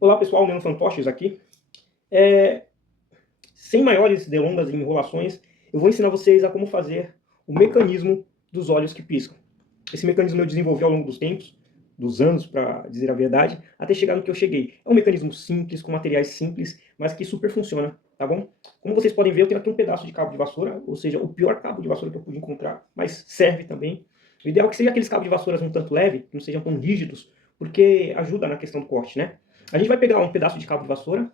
Olá pessoal, Leandro Fantoches aqui. Sem maiores delongas e enrolações, eu vou ensinar vocês a como fazer o mecanismo dos olhos que piscam. Esse mecanismo eu desenvolvi ao longo dos tempos, dos anos, para dizer a verdade, até chegar no que eu cheguei. É um mecanismo simples, com materiais simples, mas que super funciona, tá bom? Como vocês podem ver, eu tenho aqui um pedaço de cabo de vassoura, ou seja, o pior cabo de vassoura que eu pude encontrar, mas serve também. O ideal é que seja aqueles cabos de vassouras um tanto leve, que não sejam tão rígidos, porque ajuda na questão do corte, né? A gente vai pegar um pedaço de cabo de vassoura,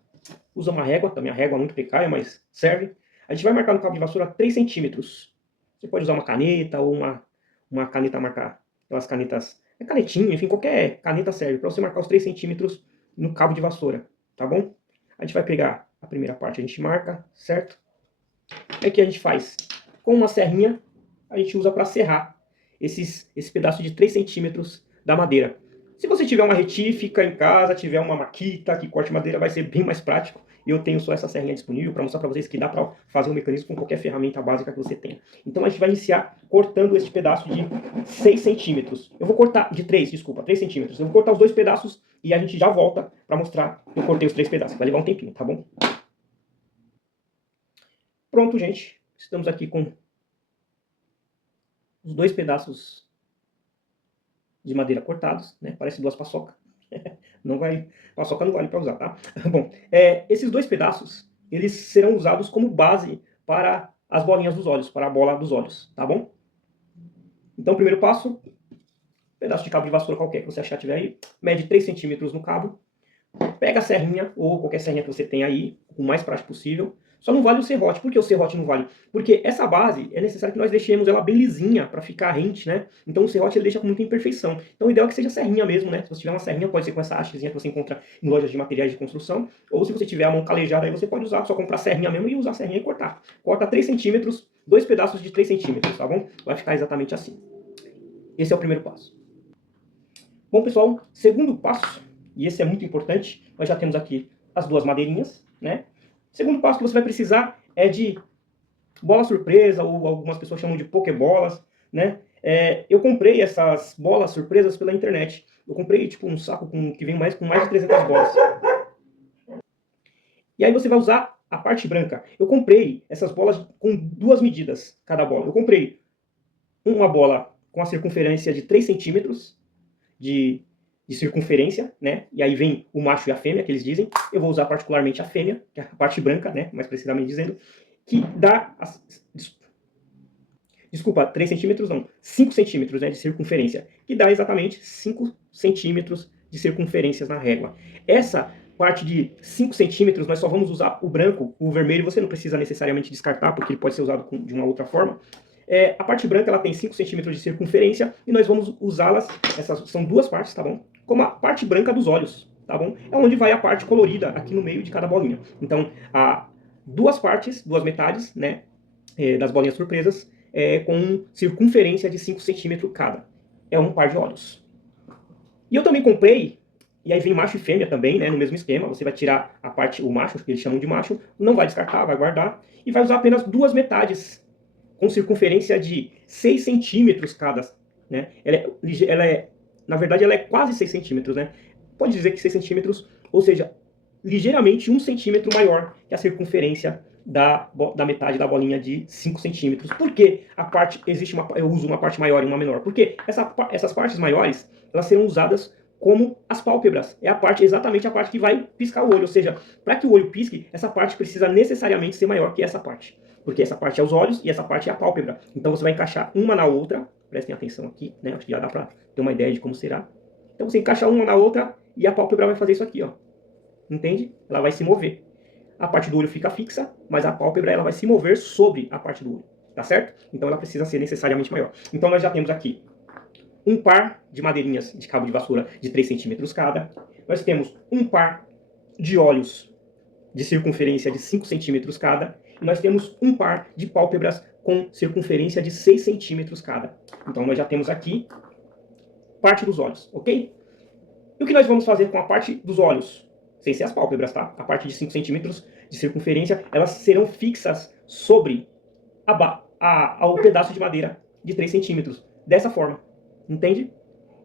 usa uma régua, também a régua é muito precária, mas serve. A gente vai marcar no cabo de vassoura 3 centímetros. Você pode usar uma caneta ou uma caneta marcar, aquelas canetas, canetinha, enfim, qualquer caneta serve para você marcar os 3 centímetros no cabo de vassoura, tá bom? A gente vai pegar a primeira parte, a gente marca, certo? É que a gente faz com uma serrinha, a gente usa para serrar esse pedaço de 3 centímetros da madeira. Se você tiver uma retífica em casa, tiver uma maquita que corte madeira, vai ser bem mais prático. Eu tenho só essa serrinha disponível para mostrar para vocês que dá para fazer um mecanismo com qualquer ferramenta básica que você tenha. Então a gente vai iniciar cortando este pedaço de 6 centímetros. Eu vou cortar, de 3, desculpa, 3 centímetros. Eu vou cortar os dois pedaços e a gente já volta para mostrar que eu cortei os 3 pedaços. Vai levar um tempinho, tá bom? Pronto, gente. Estamos aqui com os dois pedaços de madeira cortados, né? Parece duas paçoca. Não vai, paçoca não vale para usar, tá? Bom, esses dois pedaços, eles serão usados como base para as bolinhas dos olhos, para a bola dos olhos, tá bom? Então, o primeiro passo, pedaço de cabo de vassoura qualquer que você achar tiver aí, mede 3 centímetros no cabo, pega a serrinha, ou qualquer serrinha que você tenha aí, o mais prático possível. Só não vale o serrote. Por que o serrote não vale? Porque essa base, é necessário que nós deixemos ela bem lisinha, para ficar rente, né? Então o serrote ele deixa com muita imperfeição. Então o ideal é que seja serrinha mesmo, né? Se você tiver uma serrinha, pode ser com essa hastezinha que você encontra em lojas de materiais de construção. Ou se você tiver a mão calejada, aí você pode usar, só comprar serrinha mesmo e usar a serrinha e cortar. Corta 3 centímetros, dois pedaços de 3 centímetros, tá bom? Vai ficar exatamente assim. Esse é o primeiro passo. Bom, pessoal, segundo passo, e esse é muito importante, nós já temos aqui as duas madeirinhas, né? Segundo passo que você vai precisar é de bola surpresa, ou algumas pessoas chamam de pokebolas, né? Eu comprei essas bolas surpresas pela internet. Eu comprei tipo um saco que vem com mais de 300 bolas. E aí você vai usar a parte branca. Eu comprei essas bolas com duas medidas cada bola. Eu comprei uma bola com a circunferência de 3 centímetros de circunferência, né? E aí vem o macho e a fêmea, que eles dizem. Eu vou usar particularmente a fêmea, que é a parte branca, né? Mais precisamente dizendo, que dá... Desculpa, 3 centímetros não, 5 centímetros, né, de circunferência, que dá exatamente 5 centímetros de circunferência na régua. Essa parte de 5 centímetros, nós só vamos usar o branco, o vermelho você não precisa necessariamente descartar, porque ele pode ser usado de uma outra forma. A parte branca ela tem 5 centímetros de circunferência e nós vamos usá-las, essas são duas partes, tá bom? Como a parte branca dos olhos, tá bom? É onde vai a parte colorida aqui no meio de cada bolinha. Então, há duas partes, duas metades, né, das bolinhas surpresas, com circunferência de 5 centímetros cada. É um par de olhos. E eu também comprei, e aí vem macho e fêmea também, né, no mesmo esquema. Você vai tirar a parte, o macho, que eles chamam de macho, não vai descartar, vai guardar, e vai usar apenas duas metades, com circunferência de 6 centímetros cada. Né? Na verdade, ela é quase 6 centímetros, né? Pode dizer que 6 centímetros, ou seja, ligeiramente 1 centímetro maior que a circunferência da metade da bolinha de 5 centímetros. Por que eu uso uma parte maior e uma menor? Porque essas partes maiores, elas serão usadas como as pálpebras. Exatamente a parte que vai piscar o olho. Ou seja, para que o olho pisque, essa parte precisa necessariamente ser maior que essa parte. Porque essa parte é os olhos e essa parte é a pálpebra. Então você vai encaixar uma na outra. Prestem atenção aqui, né? Acho que já dá para ter uma ideia de como será. Então você encaixa uma na outra e a pálpebra vai fazer isso aqui, ó. Entende? Ela vai se mover. A parte do olho fica fixa, mas a pálpebra ela vai se mover sobre a parte do olho, tá certo? Então ela precisa ser necessariamente maior. Então nós já temos aqui um par de madeirinhas de cabo de vassoura de 3 centímetros cada. Nós temos um par de olhos de circunferência de 5 centímetros cada. E nós temos um par de pálpebras com circunferência de 6 centímetros cada. Então nós já temos aqui parte dos olhos, ok? E o que nós vamos fazer com a parte dos olhos? Sem ser as pálpebras, tá? A parte de 5 centímetros de circunferência, elas serão fixas sobre o pedaço de madeira de 3 centímetros. Dessa forma, entende?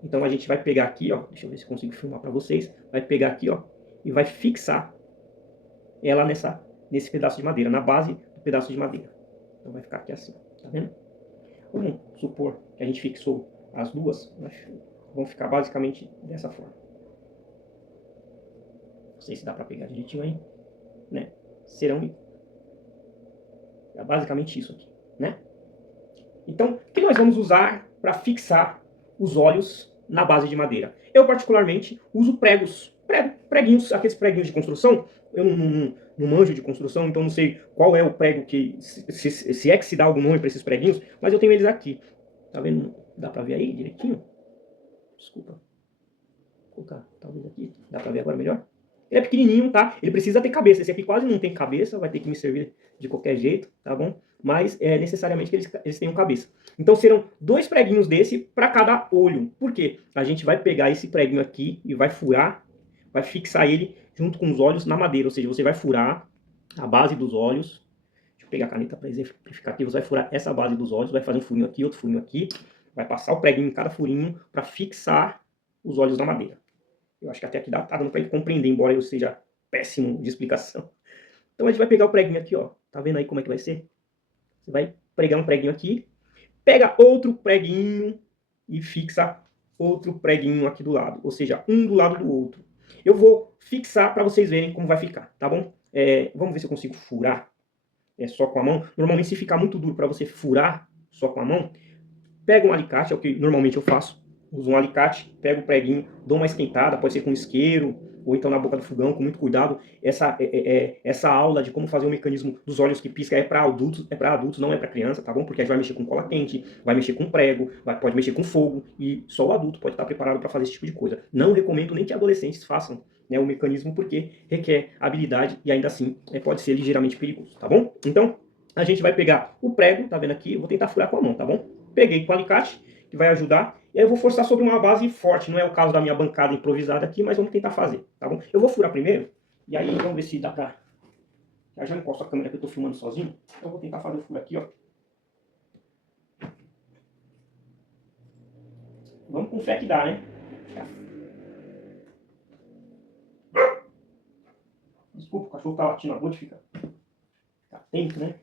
Então a gente vai pegar aqui, ó, deixa eu ver se eu consigo filmar para vocês. Vai pegar aqui, ó, e vai fixar ela nesse pedaço de madeira, na base do pedaço de madeira. Então vai ficar aqui assim, tá vendo? Vamos supor que a gente fixou as duas, vão ficar basicamente dessa forma. Não sei se dá para pegar direitinho aí, né? Serão basicamente isso aqui, né? Então, o que nós vamos usar para fixar os olhos na base de madeira? Eu, particularmente, uso preguinhos, aqueles preguinhos de construção. Eu não manjo de construção, então não sei qual é o prego que... Se é que se dá algum nome para esses preguinhos, mas eu tenho eles aqui. Tá vendo? Dá para ver aí direitinho? Desculpa. Vou colocar talvez aqui. Dá para ver agora melhor? Ele é pequenininho, tá? Ele precisa ter cabeça. Esse aqui quase não tem cabeça, vai ter que me servir de qualquer jeito, tá bom? Mas é necessariamente que eles tenham cabeça. Então serão 2 preguinhos desse para cada olho. Por quê? A gente vai pegar esse preguinho aqui e vai furar, vai fixar ele junto com os olhos na madeira. Ou seja, você vai furar a base dos olhos. Deixa eu pegar a caneta para exemplificar aqui. Você vai furar essa base dos olhos, vai fazer um furinho aqui, outro furinho aqui. Vai passar o preguinho em cada furinho para fixar os olhos na madeira. Eu acho que até aqui tá dando para compreender, embora eu seja péssimo de explicação. Então a gente vai pegar o preguinho aqui, ó. Tá vendo aí como é que vai ser? Você vai pregar um preguinho aqui, pega outro preguinho e fixa outro preguinho aqui do lado. Ou seja, um do lado do outro. Eu vou fixar para vocês verem como vai ficar, tá bom? Vamos ver se eu consigo furar só com a mão. Normalmente, se ficar muito duro para você furar só com a mão, pega um alicate, é o que normalmente eu faço. Uso um alicate, pego o preguinho, dou uma esquentada, pode ser com isqueiro, ou então na boca do fogão, com muito cuidado. Essa aula de como fazer o mecanismo dos olhos que pisca é para adultos, não é para criança, tá bom? Porque a gente vai mexer com cola quente, vai mexer com prego, pode mexer com fogo, e só o adulto pode estar preparado para fazer esse tipo de coisa. Não recomendo nem que adolescentes façam, né, o mecanismo, porque requer habilidade e ainda assim pode ser ligeiramente perigoso, tá bom? Então, a gente vai pegar o prego, tá vendo aqui? Eu vou tentar furar com a mão, tá bom? Peguei com o alicate, que vai ajudar. E aí eu vou forçar sobre uma base forte. Não é o caso da minha bancada improvisada aqui, mas vamos tentar fazer, tá bom? Eu vou furar primeiro, e aí vamos ver se dá pra... Eu já encosto a câmera que eu tô filmando sozinho. Então eu vou tentar fazer o furo aqui, ó. Vamos com fé que dá, né? Desculpa, o cachorro tá latindo agora, fica atento, né?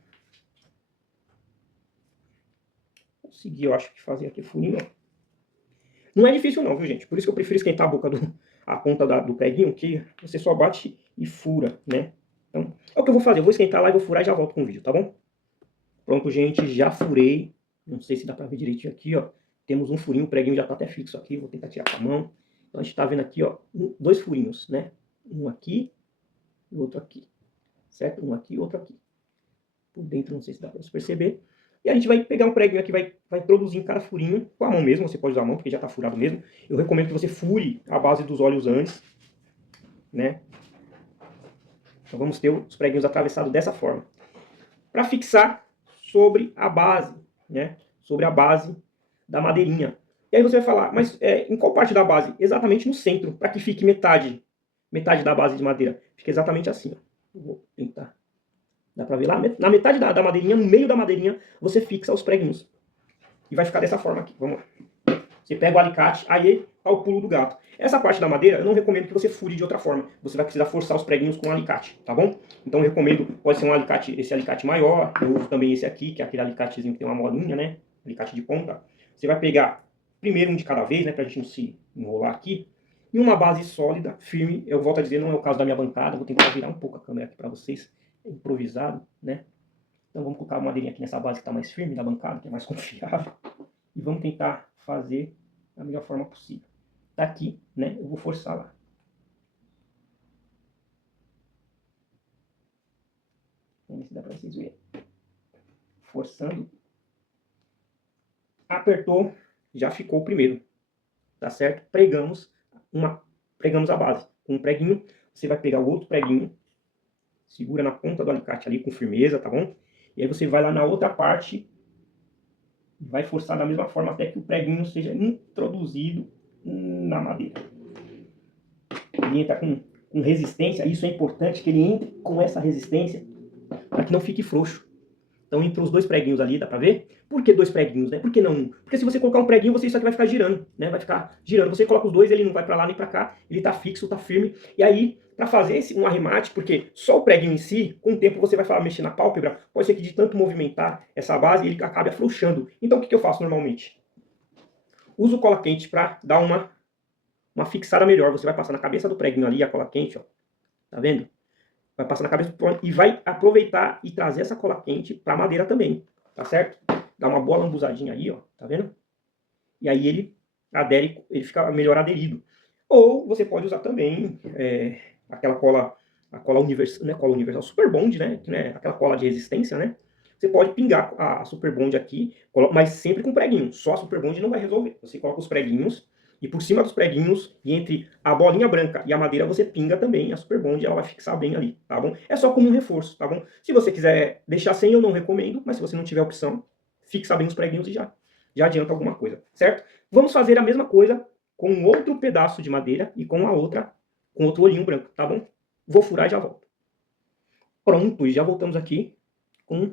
Consegui, eu acho que fazer aqui o furinho, ó. Não é difícil não, viu, gente? Por isso que eu prefiro esquentar a ponta do preguinho, que você só bate e fura, né? Então, é o que eu vou fazer. Eu vou esquentar lá e vou furar e já volto com o vídeo, tá bom? Pronto, gente. Já furei. Não sei se dá pra ver direitinho aqui, ó. Temos um furinho, o preguinho já tá até fixo aqui. Vou tentar tirar com a mão. Então, a gente tá vendo aqui, ó, 2 furinhos, né? Um aqui e outro aqui. Certo? Um aqui e outro aqui. Por dentro, não sei se dá pra você perceber. E a gente vai pegar um preguinho aqui, vai introduzir em cada furinho, com a mão mesmo, você pode usar a mão, porque já está furado mesmo. Eu recomendo que você fure a base dos olhos antes, né? Então vamos ter os preguinhos atravessados dessa forma. Para fixar sobre a base, né? Sobre a base da madeirinha. E aí você vai falar, mas em qual parte da base? Exatamente no centro, para que fique metade da base de madeira. Fica exatamente assim, ó. Eu vou tentar. Dá pra ver lá? Na metade da madeirinha, no meio da madeirinha, você fixa os preguinhos. E vai ficar dessa forma aqui. Vamos lá. Você pega o alicate, aí tá o pulo do gato. Essa parte da madeira, eu não recomendo que você fure de outra forma. Você vai precisar forçar os preguinhos com um alicate, tá bom? Então eu recomendo, pode ser um alicate, esse alicate maior. Eu uso também esse aqui, que é aquele alicatezinho que tem uma molinha, né? Alicate de ponta. Você vai pegar primeiro um de cada vez, né? Pra gente não se enrolar aqui. E uma base sólida, firme. Eu volto a dizer, não é o caso da minha bancada. Vou tentar virar um pouco a câmera aqui pra vocês. Improvisado, né? Então vamos colocar a madeirinha aqui nessa base que está mais firme da bancada, que é mais confiável. E vamos tentar fazer da melhor forma possível. Daqui, né, eu vou forçar lá. Vamos ver se dá para vocês verem. Forçando. Apertou, já ficou o primeiro. Tá certo? Pregamos a base. Com um preguinho, você vai pegar o outro preguinho, segura na ponta do alicate ali com firmeza, tá bom? E aí você vai lá na outra parte, vai forçar da mesma forma até que o preguinho seja introduzido na madeira. Ele entra com resistência, isso é importante, que ele entre com essa resistência, para que não fique frouxo. Então, entre os dois preguinhos ali, dá pra ver? Por que dois preguinhos, né? Por que não um? Porque se você colocar um preguinho, isso aqui vai ficar girando, né? Vai ficar girando. Você coloca os dois, ele não vai pra lá nem pra cá, ele tá fixo, tá firme. E aí, pra fazer um arremate, porque só o preguinho em si, com o tempo você vai falar, mexer na pálpebra, pode ser que de tanto movimentar essa base, ele acabe afrouxando. Então, o que eu faço normalmente? Uso cola quente pra dar uma fixada melhor. Você vai passar na cabeça do preguinho ali, a cola quente, ó. Tá vendo? Vai passar na cabeça e vai aproveitar e trazer essa cola quente para a madeira também, tá certo? Dá uma boa lambuzadinha aí, ó, tá vendo? E aí ele adere, ele fica melhor aderido. Ou você pode usar também aquela cola, a cola universal, né, cola universal Super Bond, né, aquela cola de resistência, né? Você pode pingar a Super Bond aqui, mas sempre com preguinho. Só a Super Bond não vai resolver. Você coloca os preguinhos e por cima dos preguinhos, e entre a bolinha branca e a madeira, você pinga também a Super Bond e ela vai fixar bem ali, tá bom? É só como um reforço, tá bom? Se você quiser deixar sem, eu não recomendo, mas se você não tiver opção, fixa bem os preguinhos e já adianta alguma coisa, certo? Vamos fazer a mesma coisa com outro pedaço de madeira e com outro olhinho branco, tá bom? Vou furar e já volto. Pronto, e já voltamos aqui com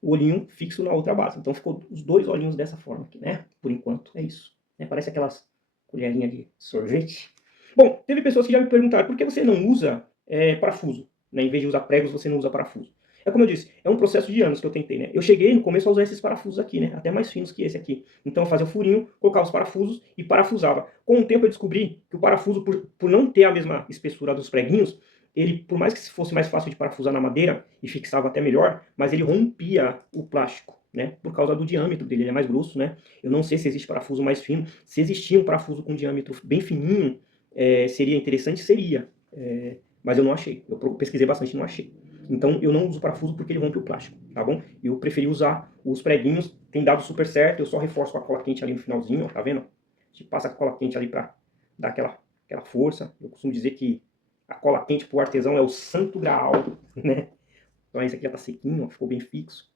o olhinho fixo na outra base. Então ficou os dois olhinhos dessa forma aqui, né? Por enquanto, é isso. Parece aquelas colherinhas de sorvete. Bom, teve pessoas que já me perguntaram por que você não usa parafuso, né? Em vez de usar pregos, você não usa parafuso. É como eu disse, é um processo de anos que eu tentei, né? Eu cheguei no começo a usar esses parafusos aqui, né? Até mais finos que esse aqui. Então eu fazia o furinho, colocava os parafusos e parafusava. Com o tempo eu descobri que o parafuso, por não ter a mesma espessura dos preguinhos, ele, por mais que fosse mais fácil de parafusar na madeira e fixava até melhor, mas ele rompia o plástico, né? Por causa do diâmetro dele, ele é mais grosso, né? Eu não sei se existe parafuso mais fino. Se existia um parafuso com diâmetro bem fininho, seria interessante? Seria. Mas eu não achei. Eu pesquisei bastante e não achei. Então eu não uso parafuso porque ele rompe o plástico, tá bom? Eu preferi usar os preguinhos, tem dado super certo, eu só reforço com a cola quente ali no finalzinho, ó, tá vendo? A gente passa a cola quente ali pra dar aquela força. Eu costumo dizer que a cola quente pro artesão é o santo graal, né? Então esse aqui já tá sequinho, ó, ficou bem fixo,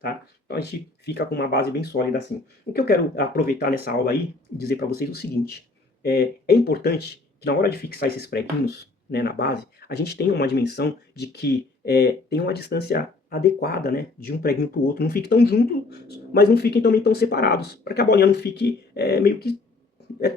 tá? Então a gente fica com uma base bem sólida assim. O que eu quero aproveitar nessa aula aí e dizer para vocês o seguinte, é importante que na hora de fixar esses preguinhos, né, na base, a gente tenha uma dimensão de que tem uma distância adequada, né, de um preguinho para o outro. Não fique tão junto, mas não fiquem também tão separados, para que a bolinha não fique meio que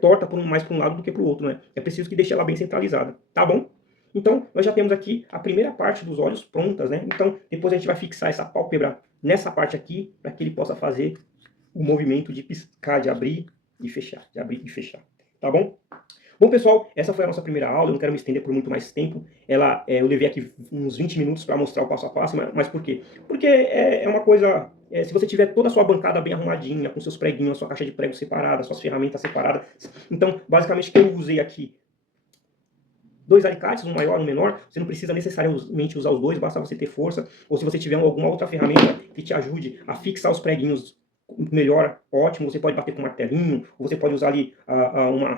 torta mais para um lado do que para o outro, né? É preciso que deixe ela bem centralizada, tá bom? Então, nós já temos aqui a primeira parte dos olhos prontas, né? Então, depois a gente vai fixar essa pálpebra nessa parte aqui, para que ele possa fazer o movimento de piscar, de abrir e fechar, de abrir e fechar, tá bom? Bom, pessoal, essa foi a nossa primeira aula, eu não quero me estender por muito mais tempo. Eu levei aqui uns 20 minutos para mostrar o passo a passo, mas por quê? Porque é uma coisa... se você tiver toda a sua bancada bem arrumadinha, com seus preguinhos, a sua caixa de prego separada, suas ferramentas separadas... Então, basicamente, o que eu usei aqui? 2 alicates, um maior e um menor. Você não precisa necessariamente usar os dois, basta você ter força. Ou se você tiver alguma outra ferramenta que te ajude a fixar os preguinhos melhor, ótimo. Você pode bater com um martelinho, ou você pode usar ali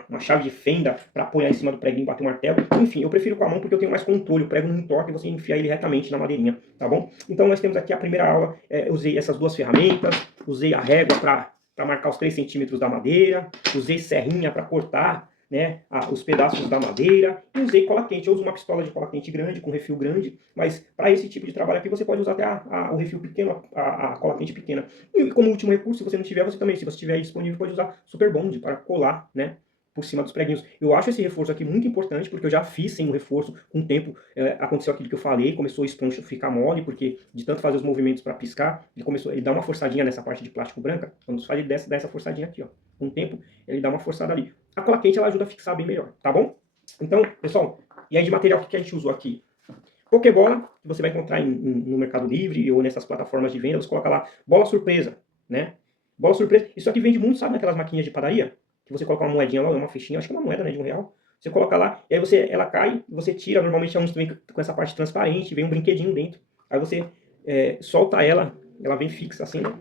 uma chave de fenda para apoiar em cima do preguinho e bater o martelo. Enfim, eu prefiro com a mão porque eu tenho mais controle. O prego não entorta e você enfia ele retamente na madeirinha, tá bom? Então nós temos aqui a primeira aula. Usei essas duas ferramentas, usei a régua para marcar os 3 centímetros da madeira, usei serrinha para cortar, né, os pedaços da madeira, e usei cola quente. Eu uso uma pistola de cola quente grande, com refil grande, mas para esse tipo de trabalho aqui você pode usar até o refil pequeno, a cola quente pequena. E como último recurso, se você não tiver, você também, se você tiver disponível, pode usar Super Bond para colar, né, por cima dos preguinhos. Eu acho esse reforço aqui muito importante, porque eu já fiz sem o reforço, com o tempo aconteceu aquilo que eu falei, começou a esponja ficar mole, porque de tanto fazer os movimentos para piscar, ele dá uma forçadinha nessa parte de plástico branca, quando faz ele dá essa forçadinha aqui, ó. Com o tempo, ele dá uma forçada ali. A cola quente ela ajuda a fixar bem melhor, tá bom? Então, pessoal, e aí de material o que a gente usou aqui? Pokébola, que você vai encontrar no Mercado Livre ou nessas plataformas de venda, você coloca lá, bola surpresa, né? Bola surpresa, isso aqui vende muito, sabe, naquelas maquininhas de padaria? Que você coloca uma moedinha lá, uma fichinha, acho que é uma moeda, né, de R$1. Você coloca lá, e aí ela cai, você tira, normalmente é um instrumento com essa parte transparente, vem um brinquedinho dentro. Aí você solta ela vem fixa assim, né?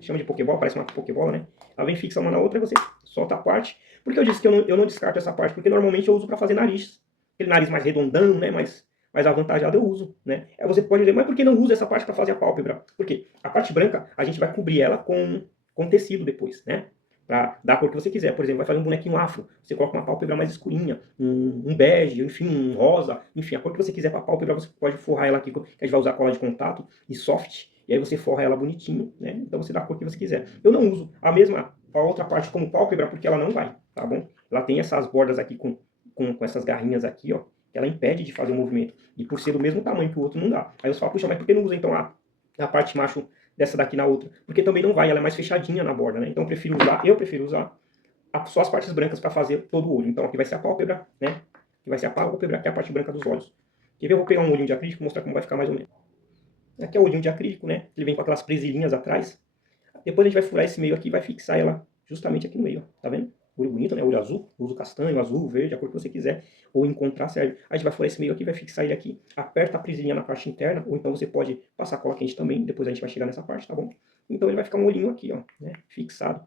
Chama de Pokébola, parece uma Pokébola, né? Ela vem fixa uma na outra e você solta a parte. Por que eu disse que eu não descarto essa parte? Porque normalmente eu uso para fazer nariz. Aquele nariz mais redondão, né? Mais avantajado eu uso, né? Aí você pode dizer, mas por que não usa essa parte para fazer a pálpebra? Por quê? A parte branca, a gente vai cobrir ela com tecido depois, né? para dar a cor que você quiser. Por exemplo, vai fazer um bonequinho afro, você coloca uma pálpebra mais escurinha, um bege, enfim, um rosa, enfim, a cor que você quiser para a pálpebra, você pode forrar ela aqui, que a gente vai usar cola de contato e soft, e aí você forra ela bonitinho, né? Então você dá a cor que você quiser. Eu não uso a outra parte como pálpebra, porque ela não vai, tá bom? Ela tem essas bordas aqui com essas garrinhas aqui, ó, que ela impede de fazer o movimento. E por ser do mesmo tamanho que o outro, não dá. Aí você fala, puxa, mas por que não usa então a parte macho dessa daqui na outra? Porque também não vai, ela é mais fechadinha na borda, né? Então eu prefiro usar só as partes brancas para fazer todo o olho. Então aqui vai ser a pálpebra, né? Aqui vai ser a pálpebra, aqui é a parte branca dos olhos. Quer ver? Eu vou pegar um olhinho de acrílico e mostrar como vai ficar mais ou menos. Aqui é o olhinho de acrílico, né? Ele vem com aquelas presilhinhas atrás. Depois a gente vai furar esse meio aqui e vai fixar ela justamente aqui no meio, ó. Tá vendo? Olho bonito, né? Olho azul, uso castanho, azul, verde, a cor que você quiser, ou encontrar, serve. A gente vai furar esse meio aqui, vai fixar ele aqui, aperta a presilhinha na parte interna, ou então você pode passar cola quente também, depois a gente vai chegar nessa parte, tá bom? Então ele vai ficar um olhinho aqui, ó, né? Fixado.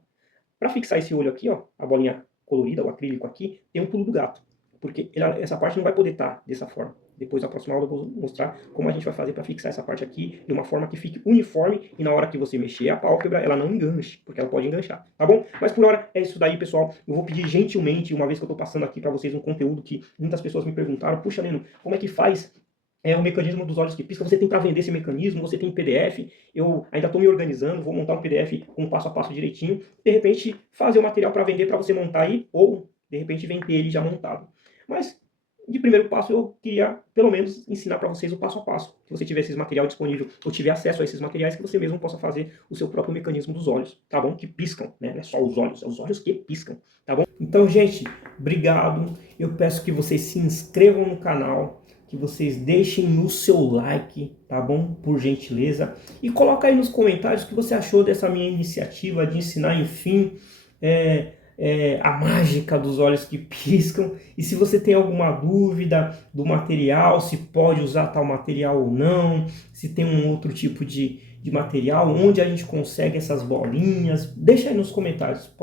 Para fixar esse olho aqui, ó, a bolinha colorida, o acrílico aqui, tem um pulo do gato, porque essa parte não vai poder estar dessa forma. Depois, na próxima aula, eu vou mostrar como a gente vai fazer para fixar essa parte aqui de uma forma que fique uniforme e na hora que você mexer a pálpebra, ela não enganche, porque ela pode enganchar, tá bom? Mas por hora é isso daí, pessoal. Eu vou pedir gentilmente, uma vez que eu estou passando aqui para vocês um conteúdo que muitas pessoas me perguntaram, puxa, Leno, como é que faz o mecanismo dos olhos que piscam? Você tem para vender esse mecanismo, você tem PDF, eu ainda estou me organizando, vou montar um PDF com passo a passo direitinho, de repente fazer o material para vender para você montar aí, ou de repente vender ele já montado. Mas de primeiro passo eu queria pelo menos ensinar para vocês o passo a passo. Se você tiver esse material disponível ou tiver acesso a esses materiais, que você mesmo possa fazer o seu próprio mecanismo dos olhos, tá bom? Que piscam, né? Não é só os olhos que piscam, tá bom? Então, gente, obrigado. Eu peço que vocês se inscrevam no canal, que vocês deixem o seu like, tá bom? Por gentileza. E coloca aí nos comentários o que você achou dessa minha iniciativa de ensinar, enfim, a mágica dos olhos que piscam. E se você tem alguma dúvida do material, se pode usar tal material ou não, se tem um outro tipo de material, onde a gente consegue essas bolinhas, deixa aí nos comentários.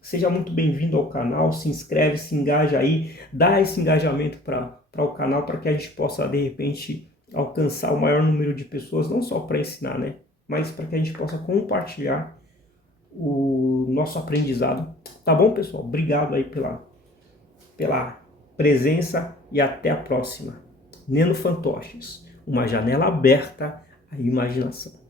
Seja muito bem-vindo ao canal, se inscreve, se engaja aí, dá esse engajamento para o canal, para que a gente possa, de repente, alcançar o maior número de pessoas, não só para ensinar, né? Mas para que a gente possa compartilhar o nosso aprendizado. Tá bom, pessoal? Obrigado aí pela presença e até a próxima. Neno Fantoches, uma janela aberta à imaginação.